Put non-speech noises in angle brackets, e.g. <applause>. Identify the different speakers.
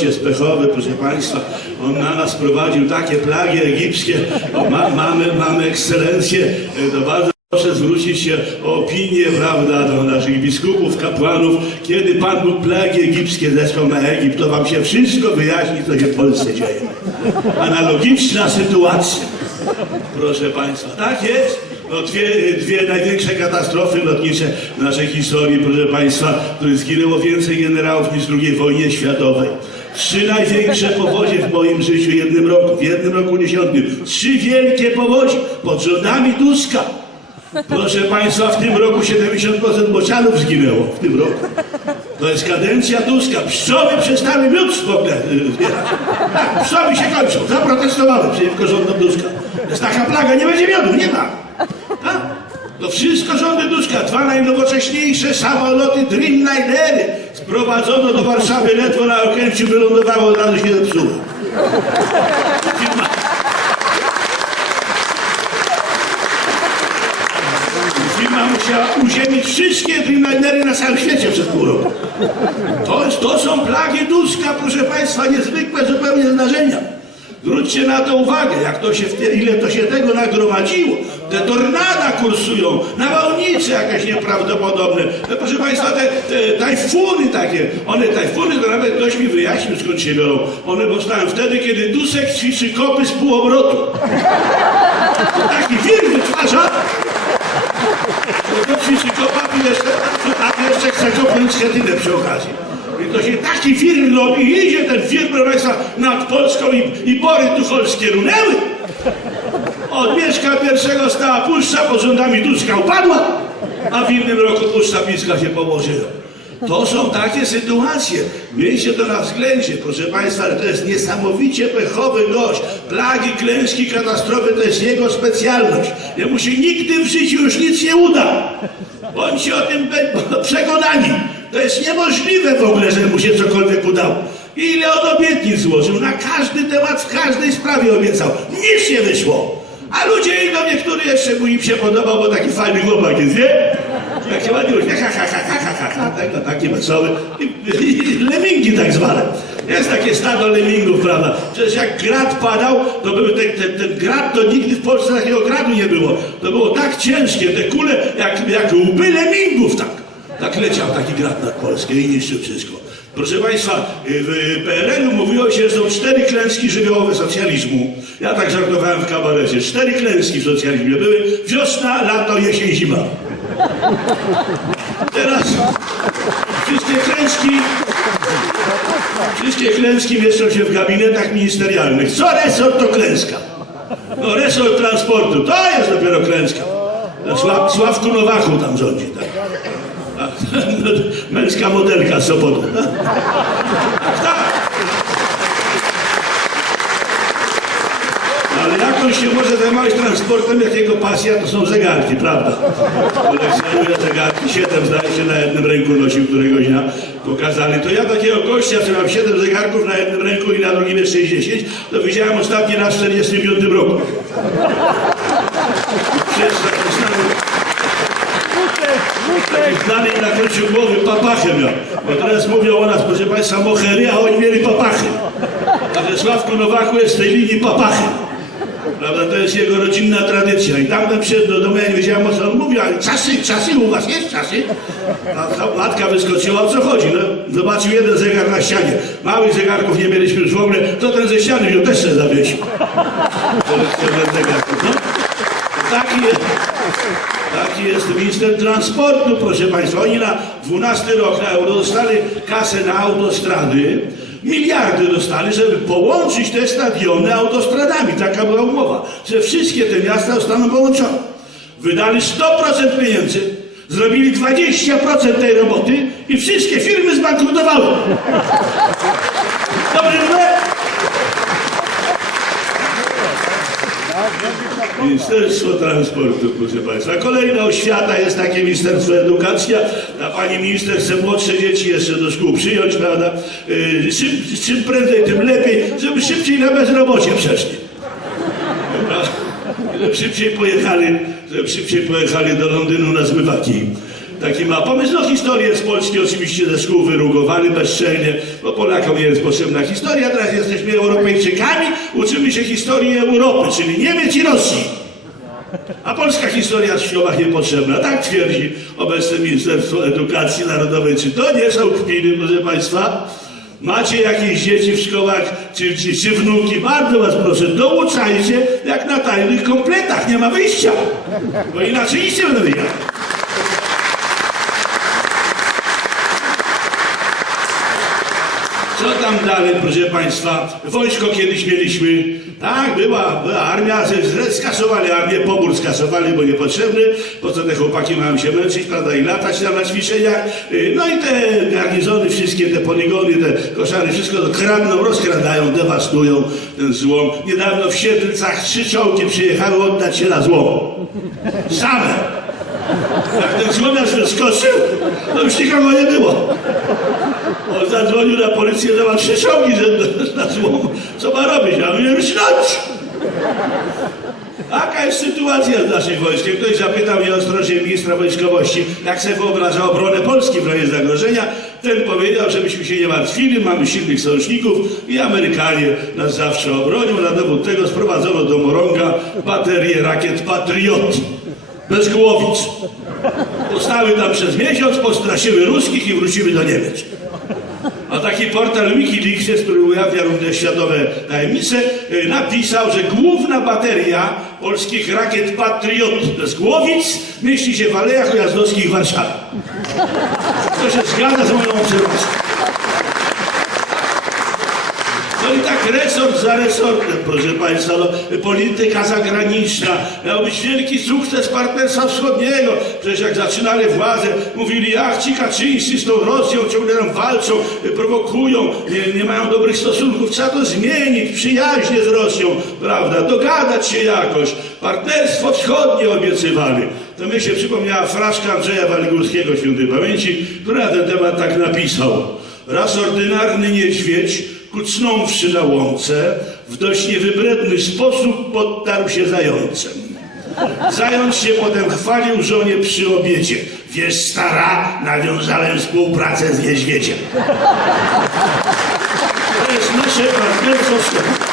Speaker 1: gość jest pechowy, proszę Państwa. On na nas prowadził takie plagi egipskie. Ma, mamy, mamy ekscelencję. E, To bardzo proszę zwrócić się o opinię, prawda, do naszych biskupów, kapłanów. Kiedy Pan Bóg plagi egipskie zesłał na Egipt, to Wam się wszystko wyjaśni, co się w Polsce dzieje. Analogiczna sytuacja. Proszę Państwa, tak jest. No dwie, dwie największe katastrofy lotnicze w naszej historii, proszę Państwa, w których zginęło więcej generałów niż w II wojnie światowej. Trzy największe powodzie w moim życiu w jednym roku, w jednym roku dziesiątym. Trzy wielkie powodzie pod rządami Tuska. Proszę Państwa, w tym roku 70% bocianów zginęło. W tym roku. To jest kadencja Tuska. Pszczoły przestały miód w ogóle y, zbierać. Tak, pszczoły się kończą. Zaprotestowały przeciwko rządom Tuska. Jest taka plaga, nie będzie miodu, nie ma. Tak? To wszystko rządy Tuska. Dwa najnowocześniejsze samoloty Dreamlinery sprowadzono do Warszawy, ledwo na Okęciu wylądowało, od razu się zepsuło. Firma, musiała uziemić wszystkie Dreamlinery na całym świecie przez pół roku. To, to są plagi Tuska, proszę Państwa, niezwykłe zupełnie zdarzenia. Zwróćcie na to uwagę, jak to się, ile to się tego nagromadziło. Te tornada kursują, nawałnice jakieś nieprawdopodobne. No, proszę Państwa, te, te tajfuny takie, one tajfuny, to nawet ktoś mi wyjaśnił skąd się biorą. One powstają wtedy, kiedy Dusek ćwiczy kopy z półobrotu. To taki film wytwarza. To ćwiczy kopa a jeszcze chce kopnąć schetynę przy okazji. I to się taki film robi, idzie ten proszę Państwa, nad Polską i, i bory tucholskie runęły. Od Mieszka pierwszego stała puszcza, pod rządami Tuska upadła, a w innym roku puszcza Piska się położyła. To są takie sytuacje. Miejcie to na względzie, proszę Państwa, ale to jest niesamowicie pechowy gość. Plagi, klęski, katastrofy to jest jego specjalność. Jemu się nigdy w życiu już nic nie uda. Bądźcie o tym <laughs> przekonani. To jest niemożliwe w ogóle, że mu się cokolwiek udało. Ile on obietnic złożył, na każdy temat, w każdej sprawie obiecał. Nic nie wyszło. A ludzie idą, niektóry jeszcze mu im się podobał, bo taki fajny chłopak jest, nie? Jak się ładnie uśmiecha, ha, ha, ha, ha, ha, ha, tak, no, takie wesołe. I, i, lemingi tak zwane. Jest takie stado lemingów, prawda? Przecież jak grad padał, to były ten, ten, ten grad, to nigdy w Polsce takiego gradu nie było. To było tak ciężkie, te kule, jak, jak łby lemingów, tak. Tak leciał taki grad nad Polskę i niszczył wszystko. Proszę Państwa, w PRL-u mówiło się, że są cztery klęski żywiołowe socjalizmu. Ja tak żartowałem w kabarecie. Cztery klęski w socjalizmie były wiosna, lato, jesień, zima. Teraz wszystkie klęski, wszystkie klęski mieszczą się w gabinetach ministerialnych. Co resort to klęska? No resort transportu, to jest dopiero klęska. Sław, Sławku Nowachu tam rządzi, tak? <laughs> Męska modelka z Sopotu. Tak. Ale jak on się może zajmować transportem, jak jego pasja to są zegarki, prawda? Kolekcjonuje zegarki, siedem zdaje się na jednym ręku nosił któregoś dnia, pokazali. To ja takiego gościa, co mam siedem zegarków na jednym ręku i na drugim jeszcze 10, to widziałem ostatni raz w 45 roku. Przecież taki znany- Taki znany na końcu głowy papachę miał. Bo teraz mówią o nas, proszę Państwa, mohery, a oni mieli papachy. Także Sławku Nowaku jest z tej linii papachy. Prawda, to jest jego rodzinna tradycja. I tamten przyszedł do domu, ja nie wiedziałem o co on mówi, ale czasy, czasy, u was jest czasy? A matka wyskoczyła, o co chodzi? No, zobaczył jeden zegar na ścianie. Małych zegarków nie mieliśmy już w ogóle, to ten ze ściany ją też sobie zawiesił. Kolekcjoner zegarków, no. Taki jest, taki jest minister transportu, proszę Państwa. Oni na 12 rok na euro dostali kasę na autostrady, miliardy dostali, żeby połączyć te stadiony autostradami. Taka była umowa, że wszystkie te miasta zostaną połączone. Wydali 100% pieniędzy, zrobili 20% tej roboty i wszystkie firmy zbankrutowały. Ministerstwo Transportu, proszę Państwa. Kolejna oświata jest takie Ministerstwo Edukacji, a pani minister chce młodsze dzieci jeszcze do szkół przyjąć, prawda? Yy, Czym, czym prędzej, tym lepiej, żeby szybciej na bezrobocie przeszli. Żeby szybciej pojechali, żeby szybciej pojechali do Londynu na zmywaki. Taki ma pomysł. No historię z Polski oczywiście ze szkół wyrugowany bezczelnie, bo Polakom nie jest potrzebna historia, teraz jesteśmy Europejczykami, uczymy się historii Europy, czyli Niemiec i Rosji. A polska historia w szkołach niepotrzebna. Tak twierdzi obecne Ministerstwo Edukacji Narodowej. Czy to nie są kpiny, proszę Państwa? Macie jakieś dzieci w szkołach, czy, czy, czy wnuki? Bardzo Was proszę, douczajcie jak na tajnych kompletach. Nie ma wyjścia. Bo inaczej nic nie będę wiedział. Co tam dalej, proszę Państwa? Wojsko kiedyś mieliśmy. Tak, była, była armia, skasowali armię, pobór skasowali, bo niepotrzebny. Po co te chłopaki mają się męczyć, prawda, i latać tam na ćwiczeniach. Y, No i te garnizony, wszystkie te poligony, te koszary, wszystko to kradną, rozkradają, dewastują ten złom. Niedawno w Siedlcach trzy czołgi przyjechały oddać się na złom. Same. Jak ten złomiarz wyskoczył, to już nikogo nie było. On zadzwonił na policję, że ma trzy że <laughs> na złom. Co ma robić? A mnie rżnąć. Jaka jest sytuacja z naszym wojskiem? Ktoś zapytał mnie ostrożnie ministra wojskowości, jak sobie wyobraża obronę Polski w razie zagrożenia. Ten powiedział, żebyśmy się nie martwili, mamy silnych sojuszników i Amerykanie nas zawsze obronią. Na dowód tego sprowadzono do Moronga baterię rakiet Patriot bez głowic. Postały tam przez miesiąc, postraszyły ruskich i wróciły do Niemiec. A taki portal Wikileaks, który ujawnia również światowe tajemnice, y, napisał, że główna bateria polskich rakiet Patriot z Głowic mieści się w Alejach Ujazdowskich w Warszawie. To się zgadza z moją obserwacją. No i resort za resortem, proszę Państwa, no, polityka zagraniczna, miał być wielki sukces Partnerstwa Wschodniego. Przecież jak zaczynali władzę, mówili, jak ci Kaczyńscy z tą Rosją ciągle nam walczą, prowokują, nie, nie mają dobrych stosunków, trzeba to zmienić, przyjaźnie z Rosją, prawda, dogadać się jakoś. Partnerstwo Wschodnie obiecywali. To mi się przypomniała fraszka Andrzeja Waligórskiego, świętej pamięci, który na ten temat tak napisał. Raz ordynarny niedźwiedź, kucnąwszy na łące, w dość niewybredny sposób podtarł się zającem. Zając się potem chwalił żonie przy obiedzie. Wiesz, stara, nawiązałem współpracę z niedźwiedziem. To jest nasze partnerstwo.